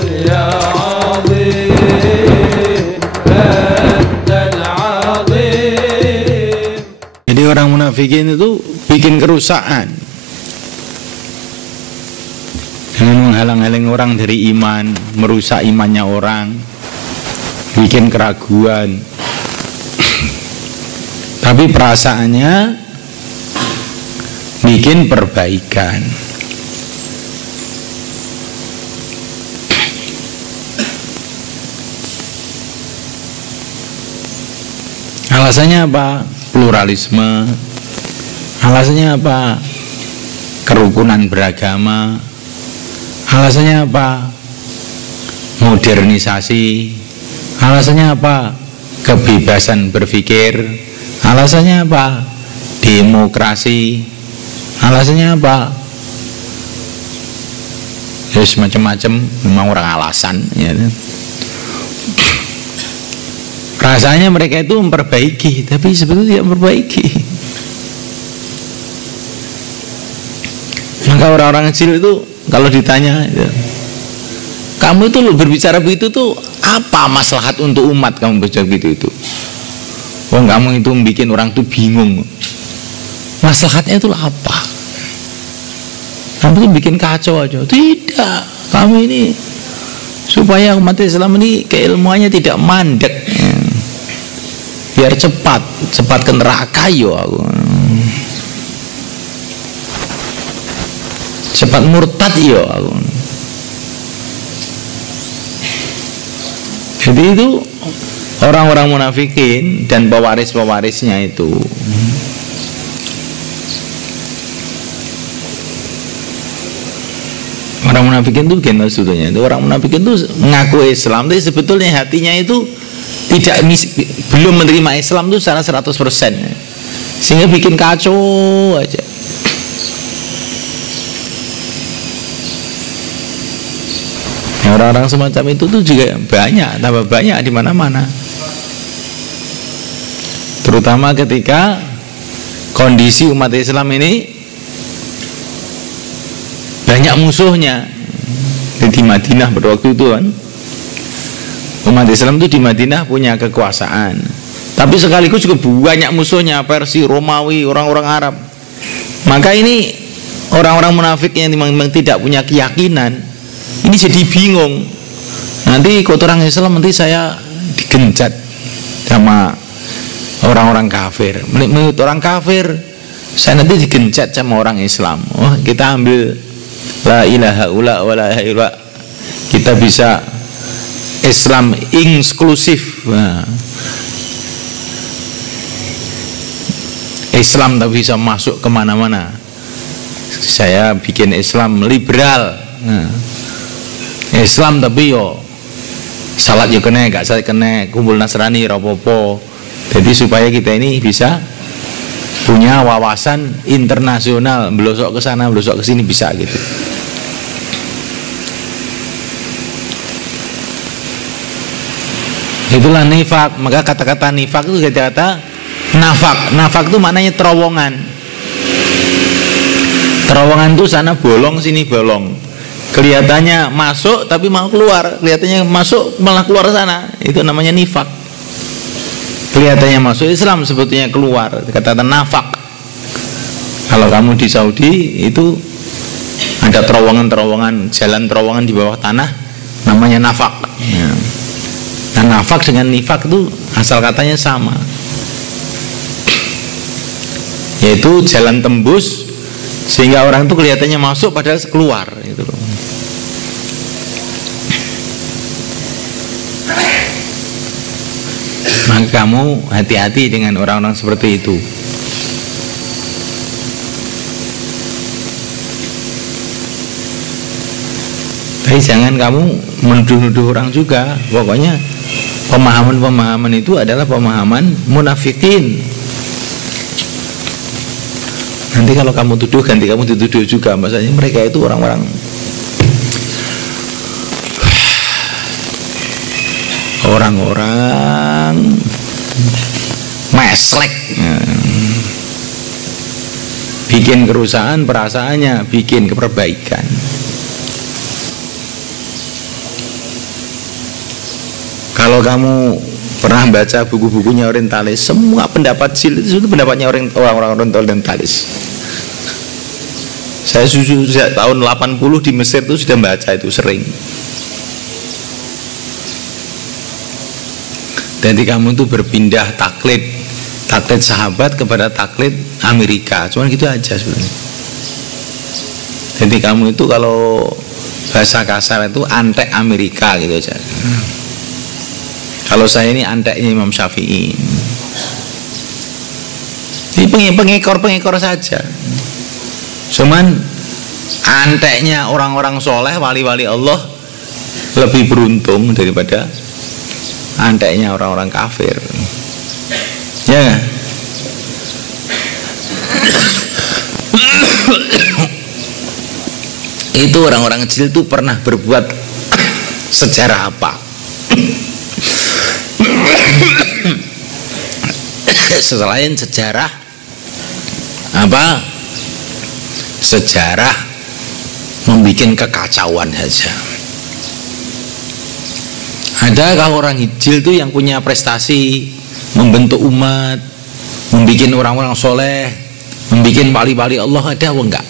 يا عظيم أنت العظيم. Jadi orang munafikin itu bikin kerusakan dengan menghalang-halangi orang dari iman, merusak imannya orang, bikin keraguan. Tapi perasaannya bikin perbaikan. Alasannya apa? Pluralisme. Alasannya apa? Kerukunan beragama. Alasannya apa? Modernisasi. Alasannya apa? Kebebasan berpikir. Alasannya apa? Demokrasi. Alasannya apa? Ya semacam-macam, memang orang alasan ya. Rasanya mereka itu memperbaiki, tapi sebetulnya tidak memperbaiki. Maka orang-orang kecil itu kalau ditanya ya, kamu itu lo berbicara begitu tuh apa maslahat untuk umat kamu berbicara begitu itu? Oh kamu itu bikin orang tuh bingung. Maslahatnya itu apa? Kamu tuh bikin kacau aja. Tidak, kamu ini supaya umat Islam ini keilmuannya tidak mandek ya. Biar cepat ke neraka yo aku. Cepat murtad yo aku. Jadi itu orang-orang munafikin dan pewaris-pewarisnya itu. Orang munafikin itu gimana sebetulnya? Orang munafikin itu mengaku Islam, tapi sebetulnya hatinya itu belum menerima Islam itu secara 100%, sehingga bikin kacau aja. Orang-orang semacam itu tuh juga banyak, tambah banyak di mana-mana. Terutama ketika kondisi umat Islam ini banyak musuhnya. Di Madinah pada waktu itu kan, umat Islam itu di Madinah punya kekuasaan, tapi sekaligus juga banyak musuhnya, Persia, Romawi, orang-orang Arab. Maka ini orang-orang munafik yang memang tidak punya keyakinan, ini jadi bingung. Nanti ikut orang Islam, nanti saya digenjat sama orang-orang kafir. Menurut orang kafir, saya nanti digenjat sama orang Islam. Oh, kita ambil la ilaha illa wa la ilaha illa, kita bisa Islam inklusif. Nah, Islam tak bisa masuk kemana-mana. Saya bikin Islam liberal. Nah, Islam tapi yo salat yo kena, gak salat kena, kumpul Nasrani rapopo. Jadi supaya kita ini bisa punya wawasan internasional, belosok ke sana, belosok ke sini bisa gitu. Itulah nifak. Maka kata-kata nifak itu kata-kata nafak. Nafak itu maknanya terowongan. Terowongan itu sana bolong, sini bolong. Kelihatannya masuk tapi mau keluar. Kelihatannya masuk malah keluar sana. Itu namanya nifak. Kelihatannya masuk Islam, sebetulnya keluar. Kata-kata nafak. Kalau kamu di Saudi itu ada terowongan-terowongan, jalan terowongan di bawah tanah, namanya nafak ya. Nah, nafak dengan nifak itu asal katanya sama, yaitu jalan tembus sehingga orang itu kelihatannya masuk padahal keluar gitu loh. Maka kamu hati-hati dengan orang-orang seperti itu. Tapi jangan kamu menuduh-nuduh orang juga. Pokoknya pemahaman-pemahaman itu adalah pemahaman munafikin. Nanti kalau kamu tuduh, ganti kamu dituduh juga. Maksudnya mereka itu orang-orang meslek, bikin kerusakan perasaannya, bikin keperbaikan. Kalau kamu pernah baca buku-bukunya orientalis, semua pendapat Jil itu pendapatnya orang-orang orientalis. Saya sejak tahun 80 di Mesir itu sudah baca itu sering. Jadi kamu itu berpindah taklid sahabat kepada taklid Amerika, cuman gitu aja sebenarnya. Jadi kamu itu kalau bahasa kasar itu antek Amerika gitu aja. Kalau saya ini anteknya Imam Syafi'i. Ini pengekor saja. Cuman anteknya orang-orang soleh, wali-wali Allah lebih beruntung daripada anteknya orang-orang kafir. Ya. Itu orang-orang kecil itu pernah berbuat sejarah apa? Selain sejarah apa? Sejarah membuat kekacauan saja. Adakah orang hijil itu yang punya prestasi membentuk umat, membuat orang-orang soleh, membuat wali-wali Allah, ada apa enggak?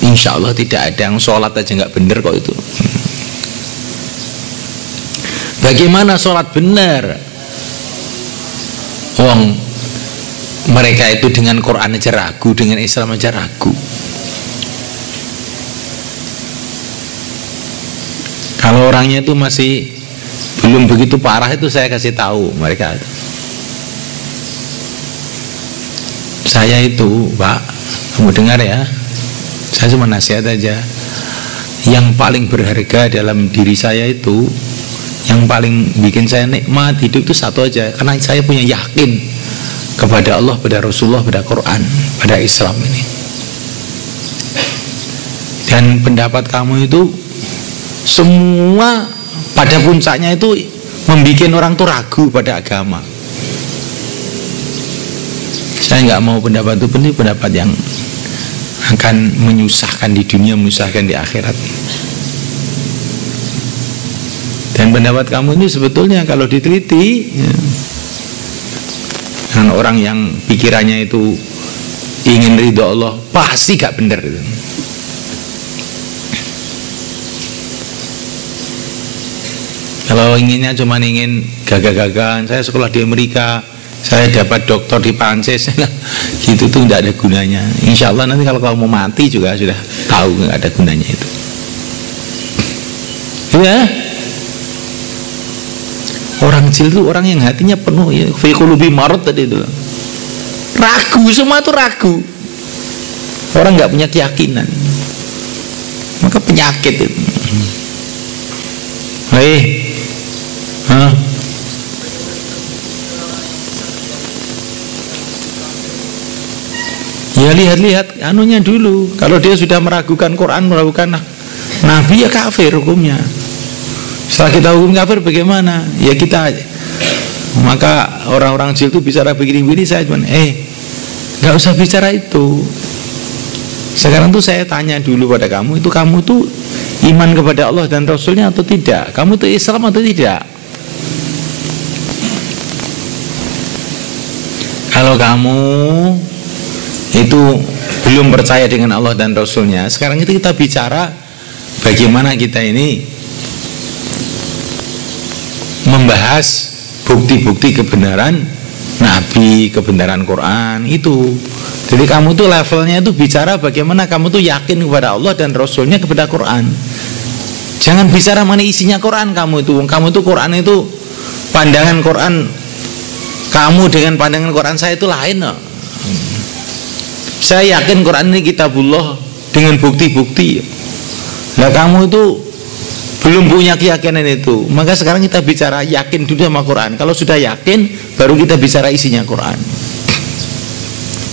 Insya Allah tidak ada. Yang sholat aja enggak benar kok itu. Bagaimana sholat benar? Wong mereka itu dengan Quran aja ragu, dengan Islam aja ragu. Kalau orangnya itu masih belum begitu parah itu saya kasih tahu mereka. Saya itu, Pak, kamu dengar ya, saya cuma nasihat aja. Yang paling berharga dalam diri saya itu, yang paling bikin saya nikmat hidup itu satu aja, karena saya punya yakin kepada Allah, pada Rasulullah, pada Quran, pada Islam ini. Dan pendapat kamu itu semua pada puncaknya itu membuat orang tuh ragu pada agama. Saya nggak mau pendapat itu, pendapat yang akan menyusahkan di dunia, menyusahkan di akhirat. Dan pendapat kamu ini sebetulnya kalau diteliti ya, dengan orang yang pikirannya itu ingin ridho Allah, pasti gak benar itu. Kalau inginnya cuma ingin gagah-gagahan, saya sekolah di Amerika, saya dapat doktor di Prancis, gitu tuh tidak ada gunanya. Insya Allah nanti kalau kamu mau mati juga sudah tahu nggak ada gunanya itu. Ya. Orang kecil itu orang yang hatinya penuh ya, fi qulubi marad tadi itu. Ragu, semua itu ragu. Orang nggak punya keyakinan. Maka penyakit itu. Ya lihat-lihat anunya dulu. Kalau dia sudah meragukan Quran, meragukan Nabi, ya kafir hukumnya. Setelah kita hukum kafir bagaimana? Ya kita, maka orang-orang kecil itu bicara begini-begini, saya cuman nggak usah bicara itu. Sekarang tuh saya tanya dulu pada kamu, itu kamu tuh iman kepada Allah dan Rasulnya atau tidak? Kamu tuh Islam atau tidak? Kalau kamu itu belum percaya dengan Allah dan Rasulnya, sekarang itu kita bicara bagaimana kita ini membahas bukti-bukti kebenaran Nabi, kebenaran Quran itu. Jadi kamu tuh levelnya itu bicara bagaimana kamu tuh yakin kepada Allah dan Rasulnya, kepada Quran. Jangan bicara mana isinya Quran kamu itu. Kamu tuh Quran itu, pandangan Quran kamu dengan pandangan Quran saya itu lain loh. Saya yakin Quran ini kitabullah dengan bukti-bukti. Nah kamu itu belum punya keyakinan itu. Maka sekarang kita bicara yakin dulu sama Quran. Kalau sudah yakin, baru kita bicara isinya Quran.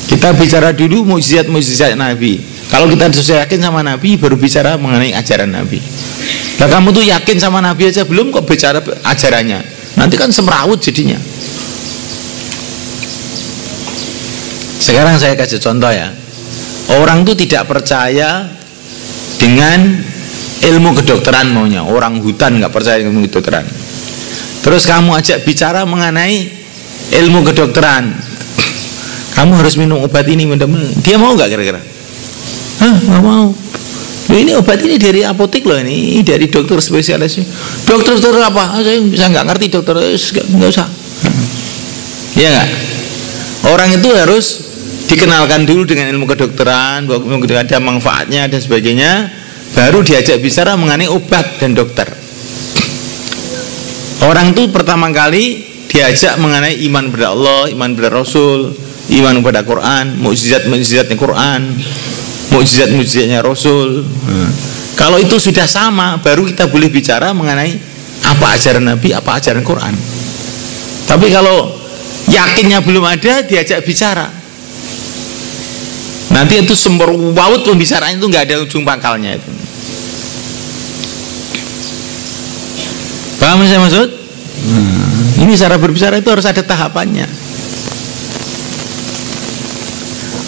Kita bicara dulu mukjizat-mukjizat Nabi. Kalau kita sudah yakin sama Nabi, baru bicara mengenai ajaran Nabi. Nah kamu tuh yakin sama Nabi aja belum kok bicara ajarannya. Nanti kan semrawut jadinya. Sekarang saya kasih contoh ya. Orang tuh tidak percaya dengan ilmu kedokteran maunya, orang hutan nggak percaya ilmu kedokteran. Terus kamu ajak bicara mengenai ilmu kedokteran, kamu harus minum obat ini, dia mau nggak kira-kira? Hah, nggak mau. Ini obat ini dari apotek loh, ini dari dokter spesialis. Dokter apa? Saya nggak ngerti dokter, nggak usah. Iya nggak? Orang itu harus dikenalkan dulu dengan ilmu kedokteran, bahwa ada manfaatnya dan sebagainya, baru diajak bicara mengenai obat dan dokter. Orang itu pertama kali diajak mengenai iman kepada Allah, iman kepada Rasul, iman kepada Quran, mukjizat-mukjizatnya Quran, mukjizat-mukjizatnya Rasul. Kalau itu sudah sama, baru kita boleh bicara mengenai apa ajaran Nabi, apa ajaran Quran. Tapi kalau yakinnya belum ada, diajak bicara, nanti itu semberwawut pembicaraan itu nggak ada ujung pangkalnya itu. Paham saya maksud? Ini cara berbicara itu harus ada tahapannya.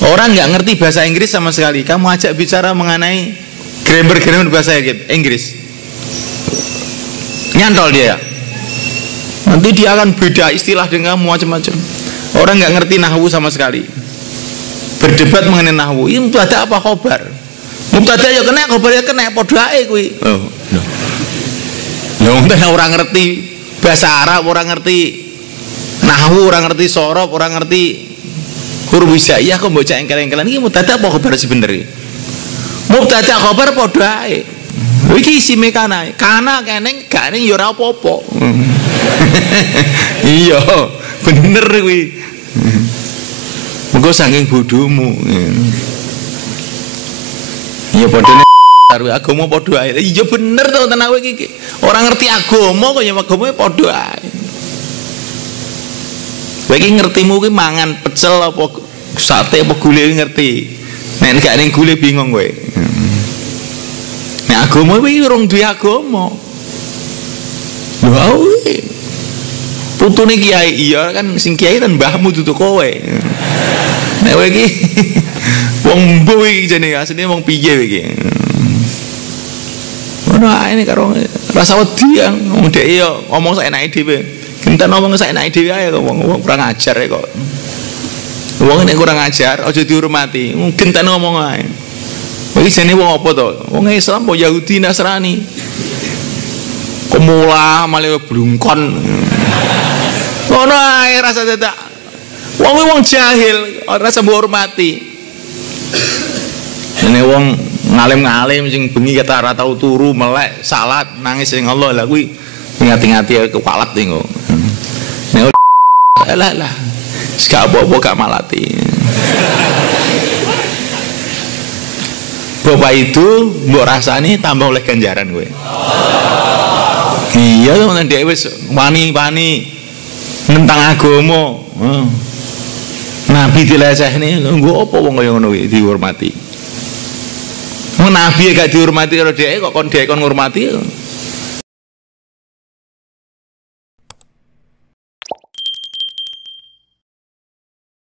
Orang nggak ngerti bahasa Inggris sama sekali, kamu ajak bicara mengenai grammar bahasa Inggris, nyantol dia. Nanti dia akan beda istilah dengan kamu macam-macam. Orang nggak ngerti nahwu sama sekali, berdebat mengenai nahwu. Ini mubtada apa khobar? Mubtada ya kena, khobar ya kena, padha ae kuwi. Oh, no. Orang ngerti bahasa Arab, orang ngerti nahwu, orang ngerti sorof, orang ngerti huruf hijaiyah, kok mbok cak engkel-engkelan iki mubtada apa khobar sebenarnya? Mubtada khobar padha ae. Iki isime kana keneng gak ning ya ora apa-apa. Iya, bener kuwi. Muga saking bodohmu. Ya padha karo agama padha ae. Iya bener to tenan kowe iki. Ora ngerti agama kok ya agama padha ae. Kowe iki ngertimu kuwi mangan pecel apa sate apa gule ngerti. Nek gak ning gule bingung kowe. Nek agama kuwi urung duwe agama. Lha kuwi putune kiai iya kan sing kiai kan mbahmu dudu kowe. Nek kowe iki wong mbuh iki jane asline wong piye iki. Ono ae karo rasa wedi wong dhek ya ngomong saenake dhewe. Genten ngomong saenake dhewe ae kok wong kurang ajar kok. Wong nek kurang ajar aja dihormati. Genten ngomong ae. Iki jane wong apa to? Wong Islam apa Yahudi Nasrani? Kemula malah blungkon. Ono ae rasa dadak. Wong jahil, rasa mbok hormati. Dene wong ngalim-ngalim sing bengi kata ora tau turu melek salat nangis ning Allah lah kuwi ngati-ngati kekualat engko. Nek lah gak apa-apa gak malati. Bapak itu mbok rasani tambah oleh ganjaran kowe. Iya teman dhek wis wani-wani nentang agama. Nabi dilesehne lho apa wong kaya ngono kuwi dihormati. Nabi gak dihormati karo dhek kok kon dhek kon ngurmati.